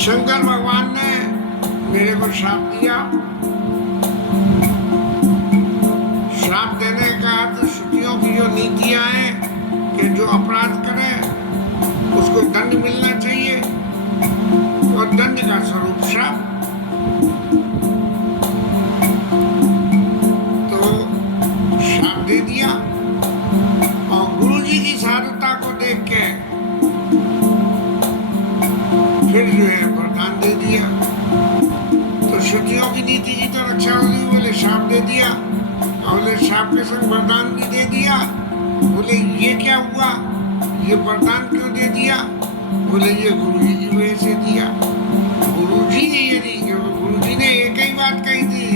शंकर भगवान ने मेरे को श्राप दिया। श्राप देने का अर्थ श्रुतियों की जो नीतियां हैं कि जो अपराध करे उसको दंड मिलना चाहिए, और दंड का स्वरूप श्राप। तो श्राप दे दिया, और गुरु जी की साधुता को देख के फिर जो है वरदान दे दिया। तो श्रुतियों की नीति की तो रक्षा होगी, बोले श्राप दे दिया, और बोले श्राप के संग वरदान भी दे दिया। बोले ये क्या हुआ, ये वरदान क्यों दे दिया? बोले ये गुरु जी की वजह से दिया। गुरु जी ने ये दी, गुरु जी ने एक ही बात कही थी,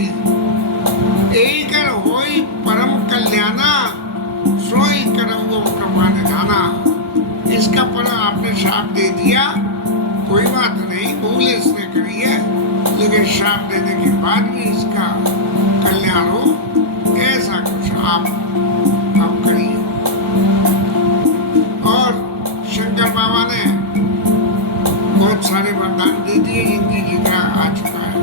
एक कर होई परम कल्याणा सोई करम वो कमाने जाना। इसका पर आपने श्राप दे दिया, कोई बात नहीं, भूल इसने करी है, लेकिन श्राप देने के बाद भी इसका कल्याण हो, ऐसा कुछ आप अब करिए। और शंकर बाबा ने बहुत सारे वरदान दे दिए, जिनकी जिक्र आ चुका है।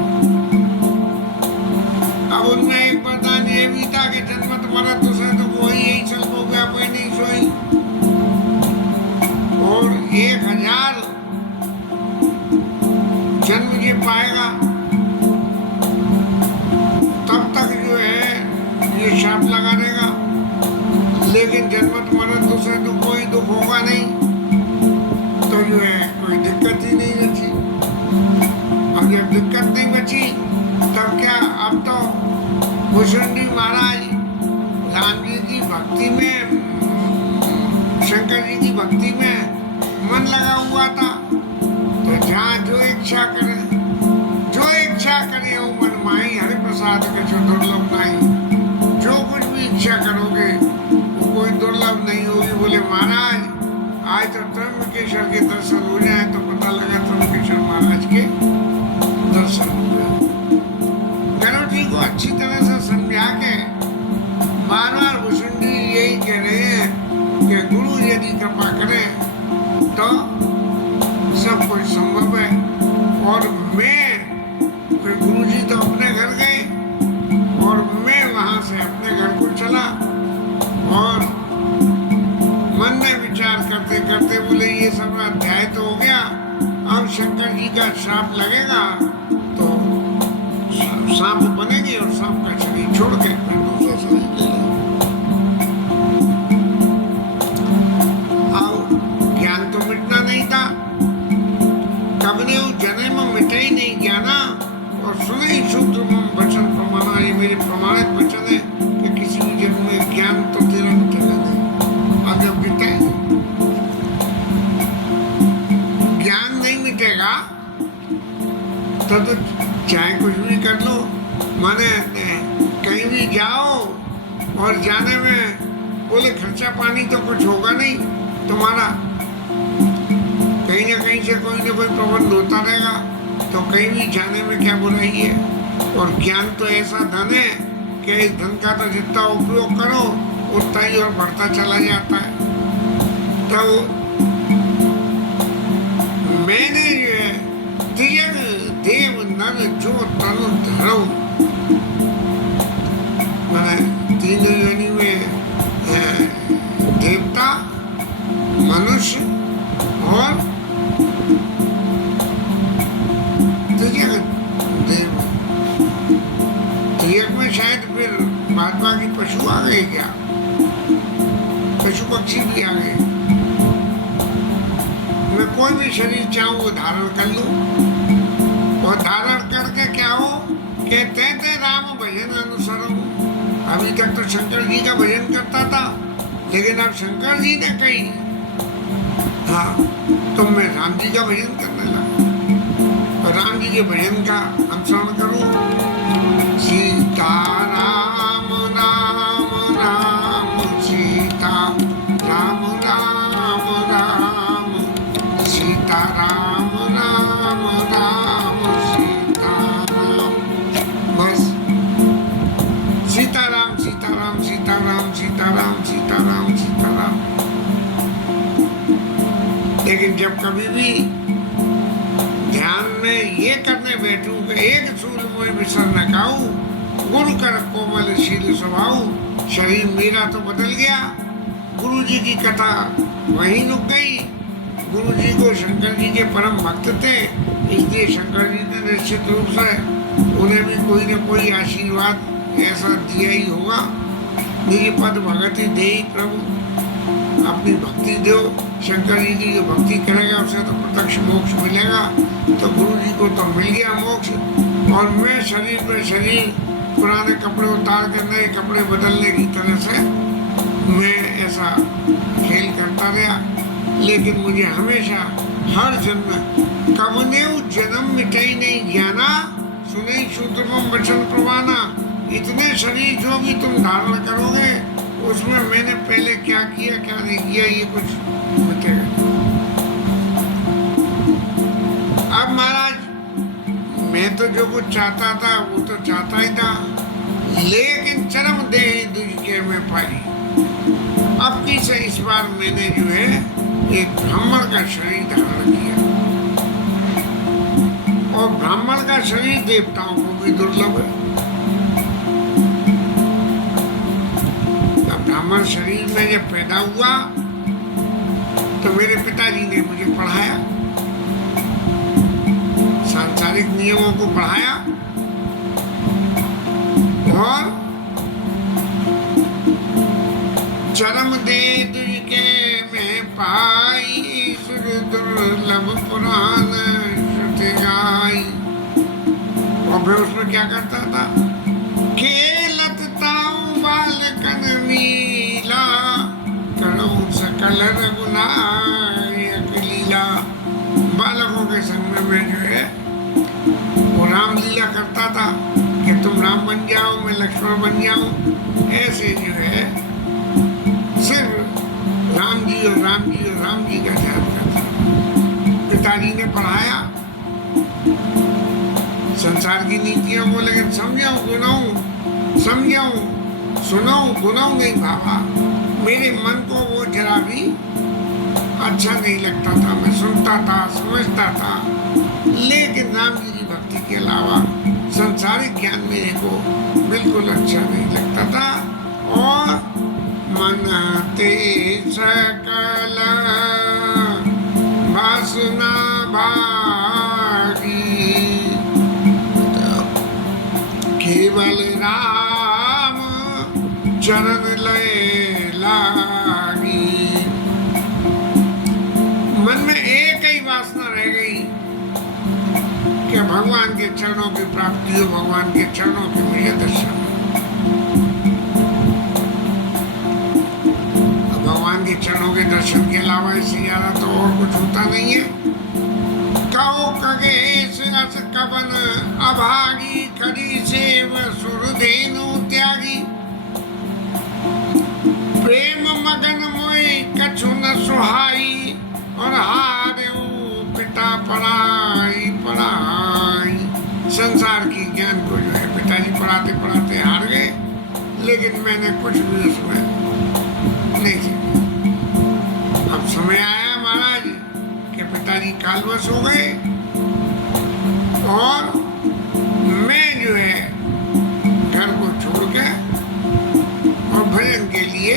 अब उनमें एक वरदान ये भी था कि जन्मत मरत उसे तो कोई यही चल हो गया, कोई नहीं सोई, और 1000 जन्म ये पाएगा तब तक जो है ये श्राप लगा देगा, लेकिन जन्मत मरत उसे तो कोई दुख होगा नहीं, तो जो है कोई दिक्कत ही नहीं बची। अब जब दिक्कत नहीं बची तब क्या, अब तो भुसुंडी महाराज राम जी की भक्ति में, शंकर जी की भक्ति में मन लगा हुआ था। तो जहाँ जो इच्छा करे वो मन माई, हरि प्रसाद के जो दुर्लभ नहीं, जो कुछ भी इच्छा करोगे वो कोई दुर्लभ नहीं होगी। बोले महाराज आज तो त्र्यंबकेश्वर के दर्शन हो जाए, तो पता लगा त्र्यंबकेश्वर महाराज के दर्शन हो गए। गरुड़ जी को अच्छी तरह से समझा के बार बार भुसुंडी यही कह रहे हैं कि गुरु यदि कृपा करें तो सब कुछ संभव है। और मैं फिर गुरु जी तो अपने घर गए, और मैं वहां से अपने घर को चला, और मन में विचार करते करते बोले ये सब अध्याय तो हो गया, अब शंकर जी का श्राप लगेगा तो सांप बनेंगे, और सांप का शरीर छोड़ के फिर दूसरा शरीर ले लेंगे। ज्ञान तो मिटना नहीं था, कबने जन्म मिटे ही नहीं ज्ञाना, और सुने ही शुद्ध वचन प्रमाणा। ये मेरे प्रमाणित वचन है कि किसी भी जन्म में ज्ञान तो तेरा मिटेगा नहीं। अब जब मिटे ज्ञान नहीं मिटेगा तो चाहे कुछ भी कर लो, माने कहीं भी जाओ और जाने में बोले खर्चा पानी तो कुछ होगा नहीं तुम्हारा, कहीं ना कहीं से कोई ना कोई प्रबंध होता रहेगा, तो कहीं भी जाने में क्या बुराई है। और ज्ञान तो ऐसा धन है कि इस धन का तो जितना उपयोग करो उतना ही और बढ़ता चला जाता है। तो मैंने तियग देव नर जो तनु धरऊ, मैंने तीन योनि में देवता, मनुष्य और तियक में शायद फिर बाद बाकी पशु आ गए, क्या पशु पक्षी भी आ गए। मैं कोई भी शरीर चाहूँ वो धारण कर लूं, और धारण करके क्या हो कहते थे राम भजन अनुसरण। अभी तक तो शंकर जी का भजन करता था, लेकिन अब शंकर जी ने कही हाँ तो मैं राम जी का भजन करने लगा। और राम जी के भजन का अनुसरण करूं, सीता राम राम राम सीता राम राम राम सीता राम राम राम सीता राम, बस सीता राम सीता राम सीता राम सीता राम सीता राम सीता राम। लेकिन जब कभी भी ध्यान ये करने बैठू कि एक चूल मोय बिसर न खाऊं, गुरु कर कोमल शील स्वभाव। शरीर मेरा तो बदल गया, गुरु जी की कथा वहीं रुक गई। गुरु जी को शंकर जी के परम भक्त थे, इसलिए शंकर जी ने निश्चित रूप से उन्हें भी कोई न कोई आशीर्वाद ऐसा दिया ही होगा। मेरी पद भगति दे प्रभु, अपनी भक्ति दो। शंकर जी की जो भक्ति करेगा उसे तो प्रत्यक्ष मोक्ष मिलेगा। तो गुरु जी को तो मिल गया मोक्ष, और मैं शरीर पे शरीर, पुराने कपड़े उतार कर नए कपड़े बदलने की तरह से मैं ऐसा खेल करता रहा। लेकिन मुझे हमेशा हर जन्म कवनेऊ जन्म मिटई नहीं ज्ञाना, सुने शूद्रमम वचन प्रवाना। इतने शरीर जो भी तुम धारण करोगे उसमें मैंने पहले क्या किया क्या नहीं किया ये कुछ मिटेगा। अब महाराज मैं तो जो कुछ चाहता था वो तो चाहता ही था, लेकिन चरम देह दुज के में पाई। अब की से इस बार मैंने जो है एक ब्राह्मण का शरीर धारण किया, और ब्राह्मण का शरीर देवताओं को भी दुर्लभ है। ब्राह्मण शरीर में जब पैदा हुआ तो मेरे पिताजी ने मुझे पढ़ाया, सांसारिक नियमों को पढ़ाया, और चरम दे के में पाई सुर दुर्लभ पुराण श्रुति गाई। और फिर उसमें क्या करता था, खेलत ताऊ बालकन मीला, करो सकल रघुनायक लीला। बालकों के संग में मैं जो है वो राम लीला करता था कि तुम राम बन जाओ मैं लक्ष्मण बन जाऊं। ऐसे जो है सिर्फ राम जी और राम जी और राम जी का ध्यान करता। पिताजी ने पढ़ाया संसार की नीतियों को, लेकिन समझाऊं गुनाऊं, समझाऊं सुनाऊं गुनाऊं नहीं भावा। मेरे मन को वो जरा भी अच्छा नहीं लगता था। मैं सुनता था, समझता था, लेकिन राम जी की भक्ति के अलावा संसारिक ज्ञान मेरे को बिल्कुल अच्छा नहीं लगता था। और मन ते सकल वासना भागी, केवल राम चरण लय लागी। मन में एक ही वासना रह गई कि भगवान के चरणों की प्राप्ति हो, भगवान के चरणों के मुझे दर्शन। भगवान के चरणों के दर्शन के अलावा इससे ज्यादा तो और कुछ होता नहीं है। कहो कगेश अस कवन अभागी, करी सेव सुरधेनु त्यागी। प्रेम मगन मोय कछु न सुहाई, और हारेऊ पिता पढ़ाई पढ़ाई। संसार की ज्ञान को जो है पिताजी पढ़ाते पढ़ाते हार गए, लेकिन मैंने कुछ भी उसमें नहीं सीखा। अब समय आया महाराज कि पिताजी कालवश हो गए, और मैं जो है घर को छोड़ के और भजन के लिए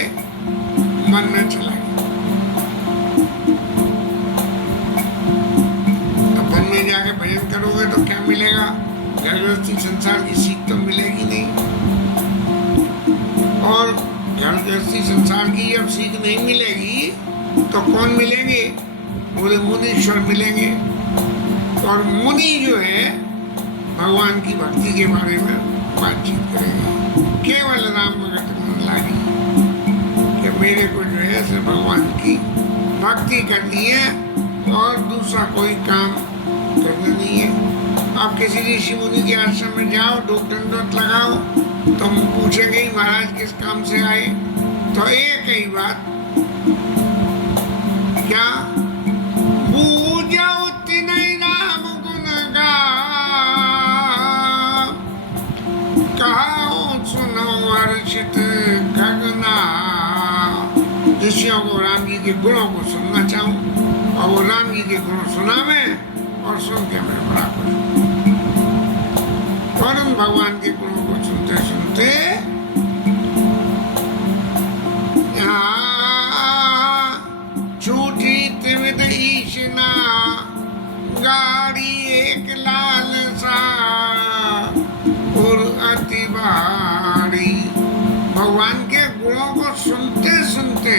मन में चला गया। अब वन में जाके भजन करोगे तो क्या मिलेगा? घर गृहस्थी संसार की सीख तो मिलेगी नहीं, और घर गृहस्थी संसार की जब सीख नहीं मिलेगी तो कौन मिलेंगे? बोले मुनीश्वर मिलेंगे। और मुनि जो है भगवान की भक्ति के बारे में बातचीत करेंगे। केवल राम भगत मन लागी, कि मेरे को जो है सिर्फ भगवान की भक्ति करनी है और दूसरा कोई काम करना नहीं है। आप किसी ऋषि मुनि के आश्रम में जाओ, दंडवत लगाओ, तो हम पूछेंगे ही महाराज किस काम से आए, तो एक ही बात, क्या पूजाओ तिनहि राम गुण गा, कहो सुनो हर्षित गगना। ऋषियों को राम जी के गुणों को सुनना चाहूँ, और वो राम जी के गुण सुना मैं, और सुन के मैं बड़ा खुश हूँ। भगवान के गुणों को सुनते सुनते छूटी त्रिविध ईशना गाड़ी एक लाल सा और अति भारी। भगवान के गुणों को सुनते सुनते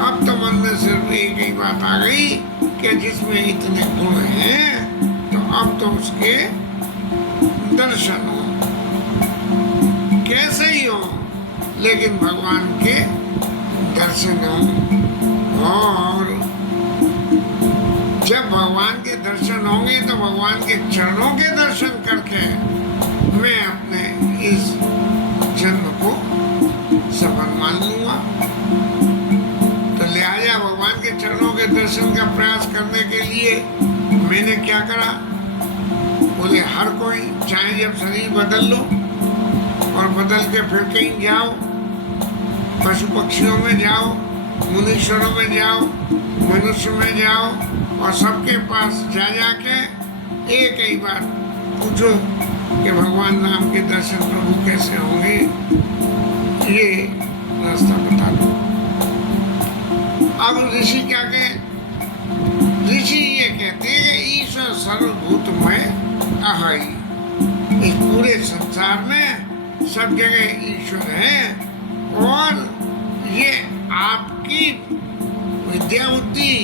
अब तो मन में सिर्फ एक ही बात आ गई कि जिसमें इतने गुण हैं तो अब तो उसके दर्शन हो, कैसे ही हो लेकिन भगवान के दर्शन हो। और जब भगवान के दर्शन होंगे तो भगवान के चरणों के दर्शन करके मैं अपने इस जन्म को सफल मान लूंगा। तो लिहाजा भगवान के चरणों के दर्शन का प्रयास करने के लिए मैंने क्या करा, बोले हर कोई चाहे जब शरीर बदल लो और बदल के फिर कहीं जाओ, पशु पक्षियों में जाओ, मुनीश्वरों में जाओ, मनुष्य में जाओ और सबके पास जा जाके एक ही बात पूछो कि भगवान राम के दर्शन प्रभु कैसे होंगे, ये रास्ता बता दो। अब ऋषि क्या कहे, ऋषि ये कहते हैं कि ईश्वर सर्वभूतमय अहई, इस पूरे संसार में सब जगह ईश्वर है और ये आपकी विद्या बुद्धि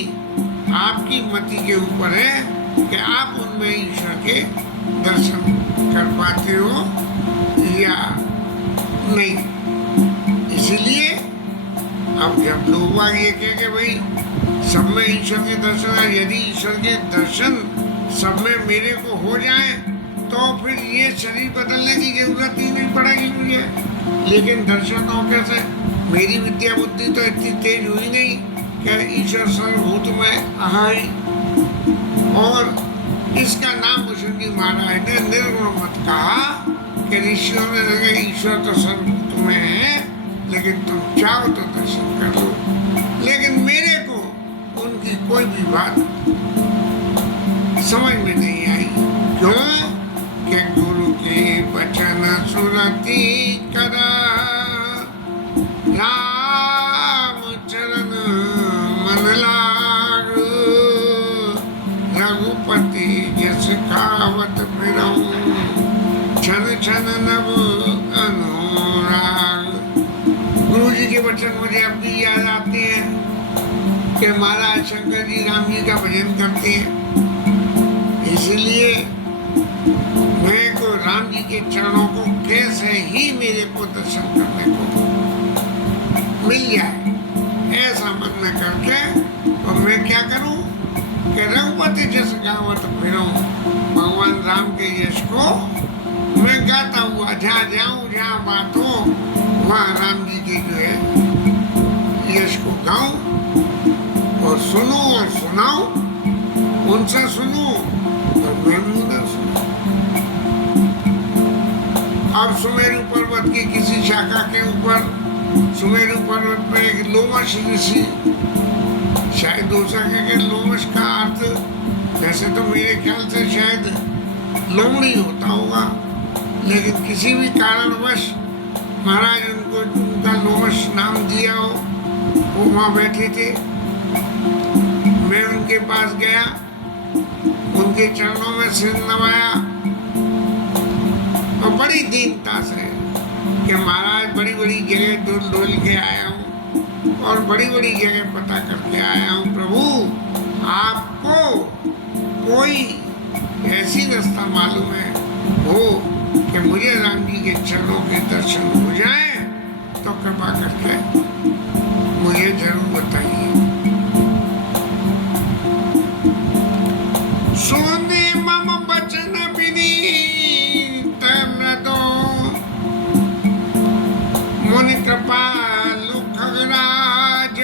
आपकी मति के ऊपर है कि आप उनमें ईश्वर के दर्शन कर पाते हो या नहीं। इसलिए अब जब लोग ये कहे भाई सब में ईश्वर के दर्शन है, यदि ईश्वर के दर्शन सब में मेरे को हो जाए तो फिर ये शरीर बदलने की जरूरत ही नहीं पड़ेगी मुझे। लेकिन दर्शन हो कैसे, मेरी विद्या बुद्धि तो इतनी तेज हुई नहीं कि ईश्वर सर्वभूत में अहाई। और इसका नाम मुझे महाराज ने निर्गुण मत कहा कि ऋषियों ने लगे ईश्वर तो सर्वभूत में है लेकिन तुम चाहो तो दर्शन कर लो। लेकिन मेरे को उनकी कोई भी बात समझ में नहीं आई। क्यों कि गुरु के वचन सुरति करा, राम चरण मन लाग, रघुपति जस खावत फिरऊं, छन छन नव अनुराग। गुरु जी के वचन मुझे अब भी याद आते हैं कि महाराज शंकर जी राम जी का भजन करते हैं। इसलिए मेरे को राम जी के चरणों को कैसे ही मेरे को दर्शन करने को मिल जाए, ऐसा मन में करके और मैं क्या करूं कि रघुपति जस गावत फिरूं, भगवान राम के यश को मैं गाता हुआ जहाँ जाऊं, जहाँ बात हो वहाँ राम जी के जो है यश को गाऊं और सुनूं और सुनाऊं, उनसे सुनूं और मैं न सुनूं। अब सुमेरु पर्वत की किसी शाखा के ऊपर, सुमेरु पर्वत पे एक लोमश ऋषि, शायद हो सके कि लोमश का अर्थ वैसे तो मेरे ख्याल से शायद लोमड़ी होता होगा, लेकिन किसी भी कारणवश महाराज उनको उनका लोमश नाम दिया हो, वो वहाँ बैठे थे। मैं उनके पास गया, उनके चरणों में सिर नवाया और बड़ी दीनता से कि महाराज बड़ी बड़ी जगह डोल डोल के आया हूँ और बड़ी बड़ी जगह पता करके आया हूँ, प्रभु आपको कोई ऐसी रास्ता मालूम है हो कि मुझे राम जी के चरणों के दर्शन हो जाए तो कृपा करके मुझे जरूर बताइए। सोने मम बचन विनीत मृदो, मुनि कृपालु खगराज,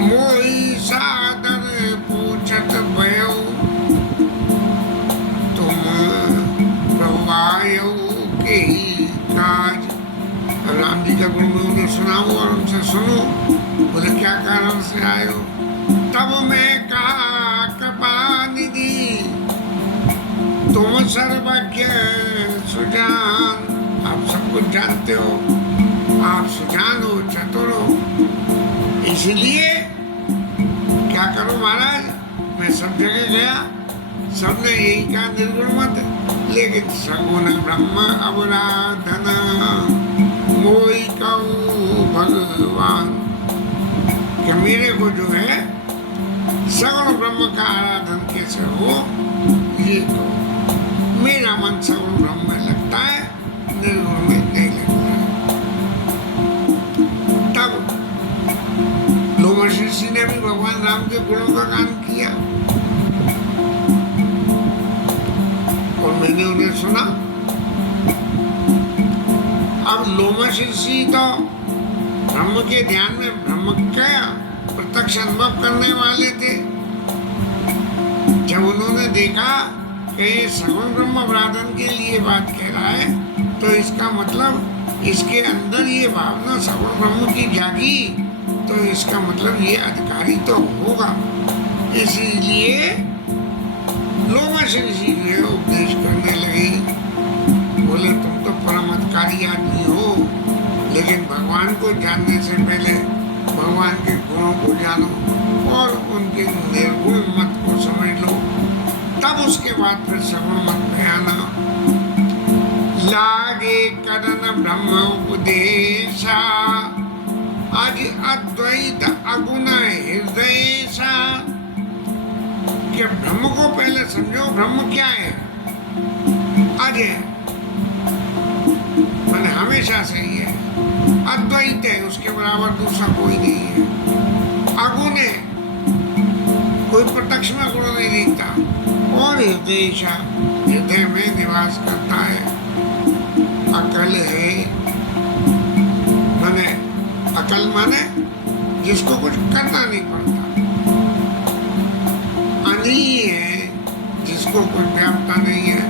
मोहि सादर पूछत भयो, तुम प्रभायो के ही काज। राम जी का गुण में उन्हें सुनाऊं और उनसे सुनो, बोले क्या कारण से आए हो। तब मैं कहा कृपा निधि सर्वज्ञ सुजान, आप सब कुछ जानते हो, आप सुजान हो, चतुर हो, इसलिए क्या करो महाराज, मैं सब जगह गया, सबने यही कहा निर्गुण मत, लेकिन सगुण ब्रह्म अवराधन मोई कहूँ भगवान, कि मेरे को जो है सगुण ब्रह्म का आराधन कैसे हो, ये तो मेरा मन सगुण ब्रह्म में लगता है, निर्गुण में नहीं लगता है। तब लोमश ऋषि ने भी भगवान राम के गुणों का गान किया और मैंने उन्हें सुना। अब लोमश ऋषि तो ब्रह्म के ध्यान में ब्रह्म का प्रत्यक्ष अनुभव करने वाले थे। जब उन्होंने देखा कि ये सगुण ब्रह्म अवराधन के लिए बात कह रहा है, तो इसका मतलब इसके अंदर ये भावना सगुण ब्रह्म की जागी, तो इसका मतलब ये अधिकारी तो होगा। इसीलिए लोमश ऋषि जो उपदेश करने लगे, बोले तुम तो परम अधिकारी आदमी हो, लेकिन भगवान को जानने से पहले भगवान के गुणों को जानो और उनके निर्गुण मत को समझ लो, तब उसके बाद फिर सगुण मत पे आना। लागे करन ब्रह्म उपदेशा, आज अद्वैत अगुण हृदयसा, कि ब्रह्म को पहले समझो, ब्रह्म क्या है, आज है, मैंने हमेशा से ही है, अद्वैत है, उसके बराबर दूसरा कोई नहीं है, अगुण है, कोई प्रत्यक्ष में गुण नहीं दिखता, और हृदयसा, हृदय में निवास करता है, अकल है, माने अकल माने जिसको कुछ करना नहीं पड़ता, अनी है जिसको कोई व्याप्ता नहीं है,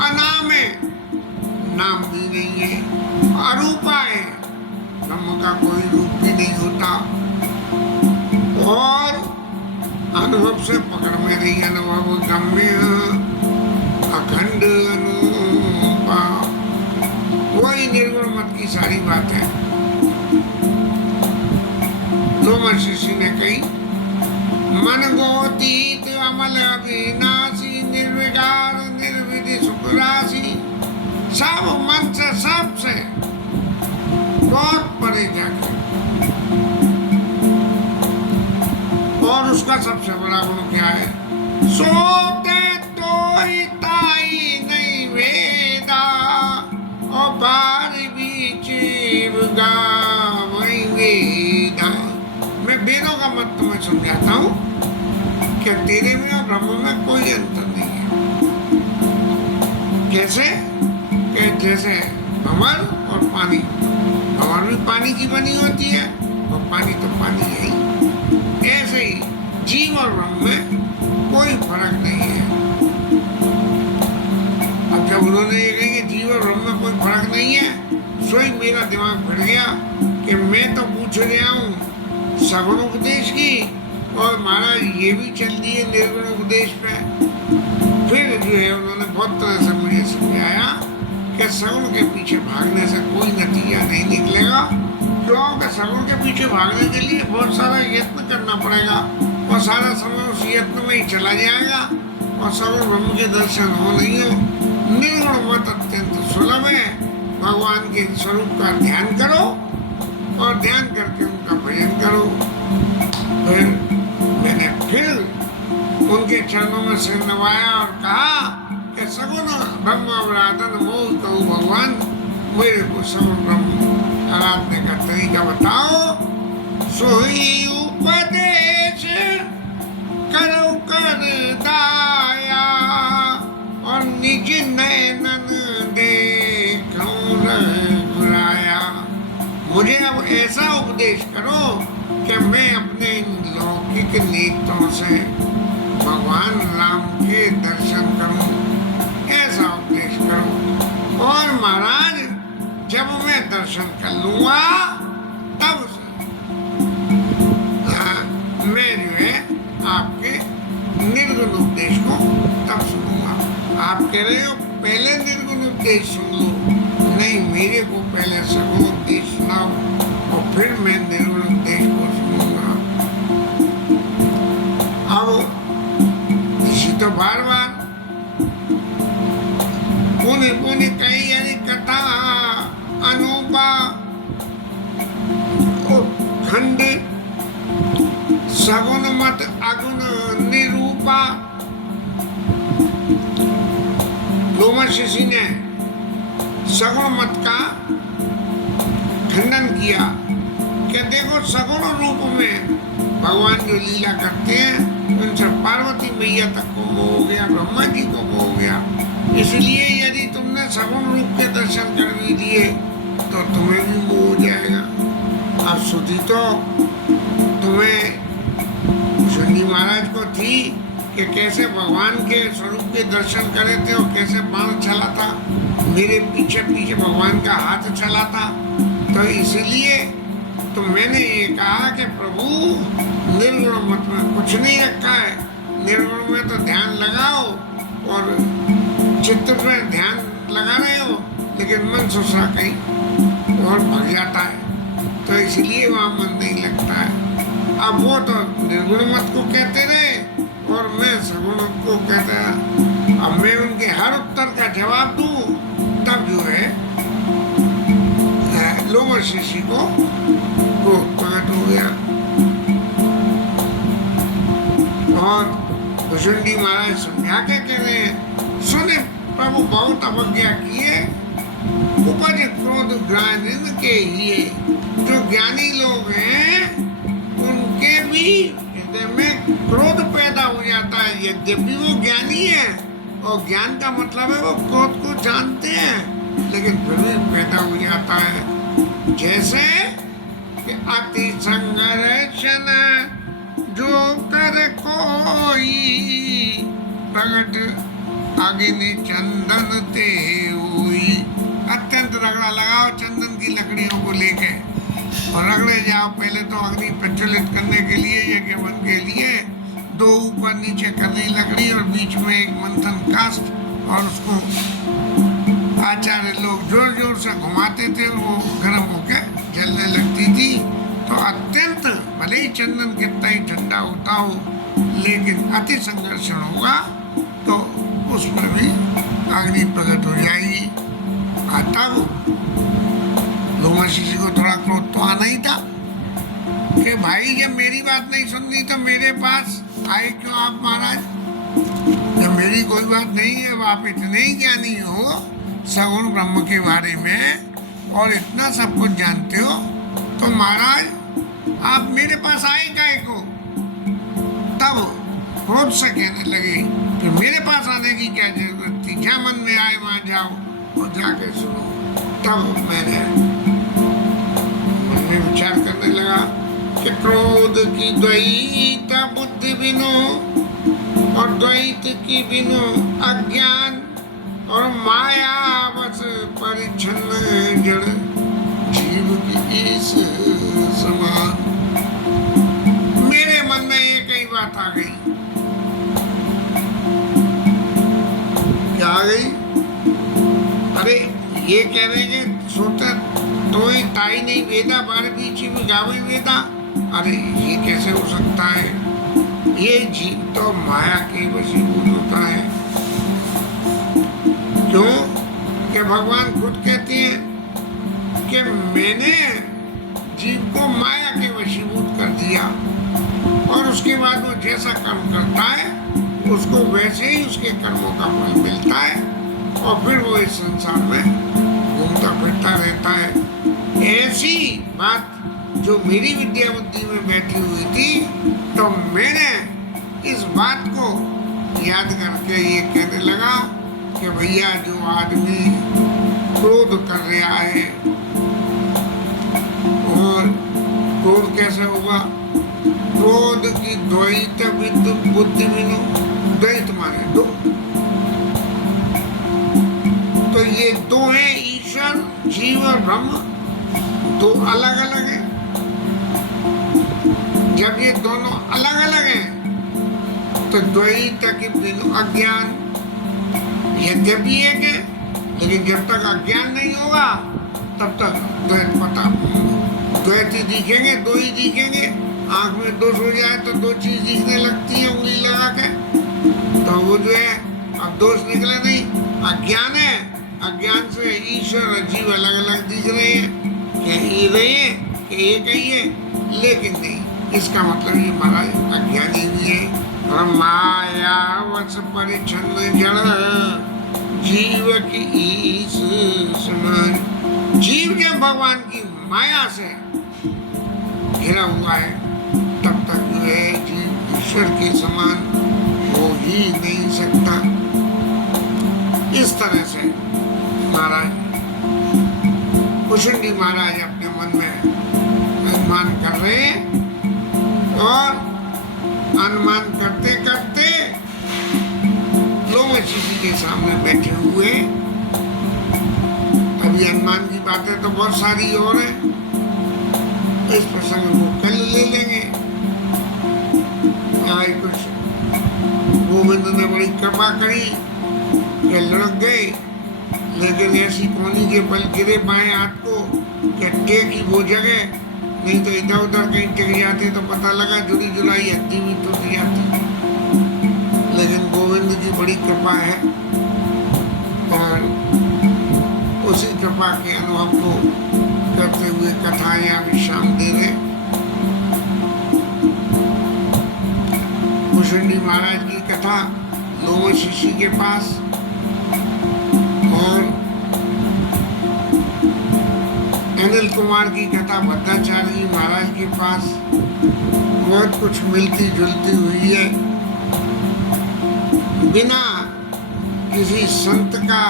अनाम है, नाम भी नहीं है, अरूपा है, ब्रह्म का कोई रूप भी नहीं होता, और अनुभव से पकड़ में नहीं, अनुभव गम्य अखंड अनुपा, वही निर्गुण मत की सारी बात है। लोमश ऋषि ने कही, मन गोतीत अमल अविनाशी, निर्विकार निर्विधि सुख राशि, सब मन से सबसे बहुत परे जाके, और उसका सबसे बड़ा गुण क्या है, सोते तो ताई नहीं वेदा, और बार बीच वही वेदा। मैं वेदों का मत तुम्हें समझाता हूँ कि तेरे में और ब्रह्म में कोई अंतर नहीं है। कैसे कि जैसे भंवर और पानी, भंवर भी पानी की बनी होती है और पानी तो पानी है ही, ऐसे ही जीव और ब्रह्म में कोई फर्क नहीं है। अब जब उन्होंने ये कही कि जीव और ब्रह्म में कोई फर्क नहीं है, सोई मेरा दिमाग फिर गया कि मैं तो पूछ रहा हूँ सगुण उपदेश की, और महाराज ये भी चल दिए निर्गुण उपदेश पे। फिर जो है उन्होंने बहुत तरह से मुझे समझाया कि सगुण के पीछे भागने से कोई नतीजा नहीं निकलेगा, क्योंकि सगुण के पीछे भागने के लिए बहुत सारा यत्न करना पड़ेगा, और सारा समय उस यत्न में ही चला जाएगा, और सगुण ब्रह्म के दर्शन हो नहीं हो। निर्गुण मत अत्यंत सुलभ है, भगवान के स्वरूप का ध्यान करो, और ध्यान करके उनका भजन करो। फिर मैंने फिर उनके चरणों में सिर नवाया और कहा कि सगुण ब्रह्म अवराधन मोह कहूँ भगवान, मेरे को सगुण ब्रह्म आराधने का तरीका बताओ। सोई उपदेश करो कर दाया, और निज नैनन देखो रघुराया। मुझे अब ऐसा उपदेश करो कि मैं अपने लौकिक नेत्रों से भगवान राम के दर्शन करूं, ऐसा उपदेश करो। और महाराज जब मैं दर्शन कर लूंगा तब मैं जो है आपके निर्गुण उपदेश को तब सुनूंगा। आप आप कह रहे हो पहले निर्गुण उपदेश सुन लो, नहीं, मेरे को पहले सगुण उपदेश सुनाओ और फिर मैं निर्गुण उपदेश को सुनूंगा। अब इसी तो बार बार पुण्य पुण्य कई यानी कथा अनुपा खंड सगुण मत अगुण निरूपा। लोमा ऋषि ने सगुण मत का खंडन किया कि देखो सगुण रूप में भगवान जो लीला करते हैं उनसे पार्वती मैया तक को मोह हो गया, ब्रह्मा जी को मोह हो गया। इसलिए यदि तुमने सगुण रूप के दर्शन कर भी दिए तो तुम्हें भी मोह हो जाएगा। अब सुधी तो तुम्हें सुंदी महाराज को थी कि कैसे भगवान के स्वरूप के दर्शन करे थे और कैसे बाण चला था, मेरे पीछे पीछे भगवान का हाथ चला था। तो इसलिए तो मैंने ये कहा कि प्रभु निर्गुण मत में कुछ नहीं रखा है, निर्गुण में तो ध्यान लगाओ और चित्त में ध्यान लगा रहे हो, लेकिन मन दूसरा कहीं और भग जाता है, तो इसलिए वहाँ मन नहीं लगता है। अब वो तो निर्गुण मत को कहते रहे और मैं सगुण को कहता। अब मैं उनके हर उत्तर का जवाब दूं तब जो है लोमश ऋषि को प्रकट हो गया। और भुजुंडी महाराज समझा के कह रहे हैं, सुने प्रभु बहुत अवज्ञा किए, उपज क्रोध ज्ञान के ही। जो ज्ञानी लोग हैं उनके भी हृदय में क्रोध पैदा हो जाता है, यद्यपि वो ज्ञानी है और ज्ञान का मतलब है वो क्रोध को जानते हैं, लेकिन फिर भी पैदा हो जाता है। जैसे कि अति संघर्षण जो कर कोई, प्रगट अग्नि चंदन ते हुई। अत्यंत रगड़ा लगाओ चंदन की लकड़ियों को लेके और रगड़े जाओ। पहले तो अग्नि प्रज्वलित करने के लिए यज्ञ मन के लिए दो ऊपर नीचे करनी लकड़ी और बीच में एक मंथन कास्ट, और उसको आचार्य लोग जोर जोर से घुमाते थे, वो गर्म होकर जलने लगती थी। तो अत्यंत भले ही चंदन कितना ही ठंडा होता हो, लेकिन अति संघर्षण होगा तो उसमें भी अग्नि प्रकट हो जाएगी। तब लोमश ऋषि को थोड़ा क्रोध तो आना ही था कि भाई जब मेरी बात नहीं सुननी तो मेरे पास आए क्यों आप महाराज? जब मेरी कोई बात नहीं है, आप इतने ही ज्ञानी हो सगुण ब्रह्म के बारे में और इतना सब कुछ जानते हो, तो महाराज आप मेरे पास आए काहे को? तब क्रोध से कहने लगे कि मेरे पास आने की क्या जरूरत थी, क्या मन में आए वहां जाओ और जाके सुनो। तब मैंने मन में विचार करने लगा कि क्रोध की द्वैत बुद्धि बिनु और द्वैत की बिनु अज्ञान और माया बस परिच्छन्न जड़ जीव की इस समान। मेरे मन में एक ही बात आ गई। क्या आ गई? अरे ये कह रहे कि सोते तो ही ताई नहीं वेदा बार बीची में गावे वेदा। अरे ये कैसे हो सकता है? ये जीव तो माया के वशीभूत होता है। क्यों? कि भगवान खुद कहते हैं कि मैंने जीव को माया के वशीभूत कर दिया और उसके बाद वो जैसा कर्म करता है उसको वैसे ही उसके कर्मों का फल मिलता है और फिर वो इस संसार में घूमता फिरता रहता है। ऐसी बात जो मेरी विद्या बुद्धि में बैठी हुई थी, तो मैंने इस बात को याद करके ये कहने लगा कि भैया जो आदमी क्रोध कर रहा है, और क्रोध कैसे होगा? क्रोध की द्वैत बुद्धि बिनु, द्वैत माने दो, तो ये दो है, ईश्वर जीव और ब्रह्म दो अलग अलग है। जब ये दोनों अलग अलग हैं तो द्वैत के बिनु अज्ञान, यद्यपि एक है, लेकिन जब तक अज्ञान नहीं होगा तब तक द्वैत पता, द्वैत ही दिखेंगे, दो ही दिखेंगे। आंख में दोष हो जाए तो दो चीज दिखने लगती है उंगली लगा के, तो वो जो है अब दोष निकले नहीं, अज्ञान है। अज्ञान से ईश्वर और जीव अलग अलग दिख रहे हैं, कह ये रहे हैं कि ये कहिए, लेकिन नहीं, इसका मतलब ये महाराज अज्ञानी भी है। माया वश परिच्छन्न जड़ जीव की ईश समान। जीव जब भगवान की माया से घिरा हुआ है तब तक जो है जीव ईश्वर के समान हो ही नहीं सकता। इस तरह से महाराज कुशुंडी महाराज अपने मन में अनुमान कर रहे हैं, और अनुमान करते करते लोमशिषि के सामने बैठे हुए। अभी अनुमान की बातें तो बहुत सारी और हैं, इस प्रसंग को कल ले लेंगे। आज कुछ गोविंद ने बड़ी कृपा करी कि लुढ़क गए, लेकिन ऐसी कोनी के बल गिरे बाएं हाथ को कि टेक ही वो जगह, नहीं तो इधर उधर कहीं टिक जाते तो पता लगा जुड़ी जुलाई हड्डी भी टूट जाती। लेकिन गोविंद की बड़ी कृपा है, और उसी कृपा के अनुभव को करते हुए कथा या विश्राम दे रहे। कुशुंडी महाराज की कथा लोमशिषि के पास, और अनिल कुमार की कथा भद्राचार्य जी महाराज के पास बहुत कुछ मिलती जुलती हुई है। बिना किसी संत का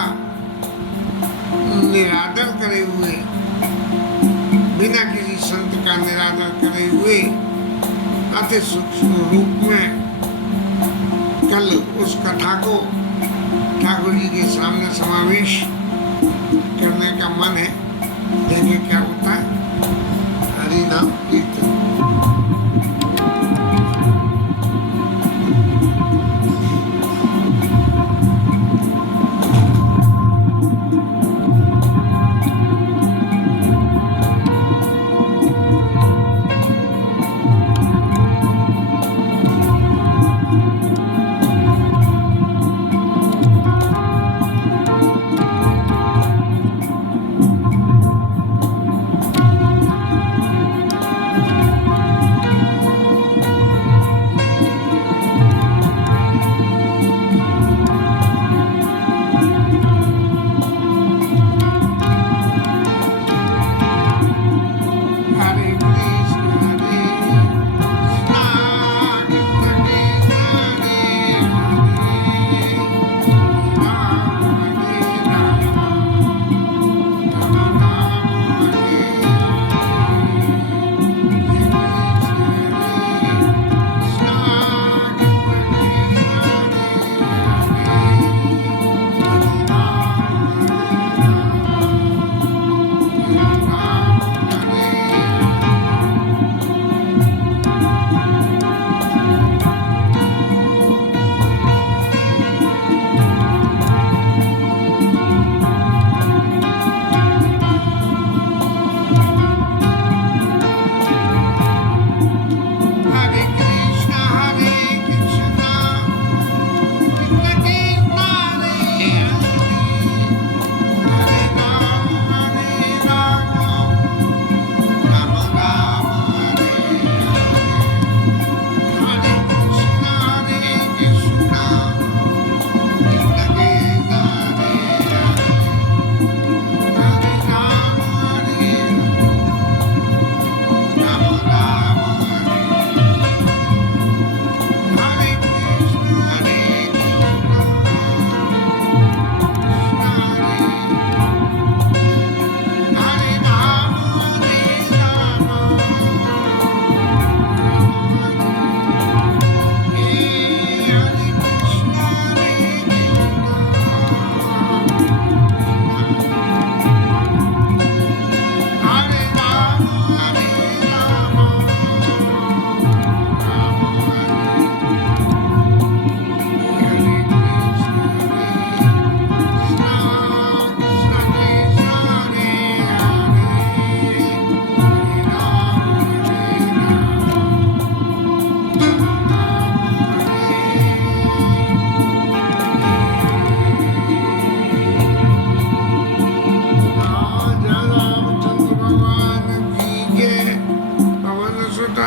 निरादर करे हुए, बिना किसी संत का निरादर करे हुए अति सूक्ष्म रूप में कल उस कथा को ठाकुर जी के सामने समावेश करने का मन है। देखिए क्या होता है। हरि नाम कीर्तन।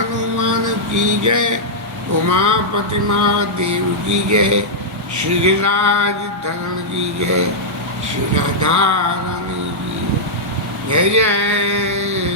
हनुमान की जय, उमापति महादेव की जय, श्रीराज धरण की जय, श्री राधा रानी की जय जय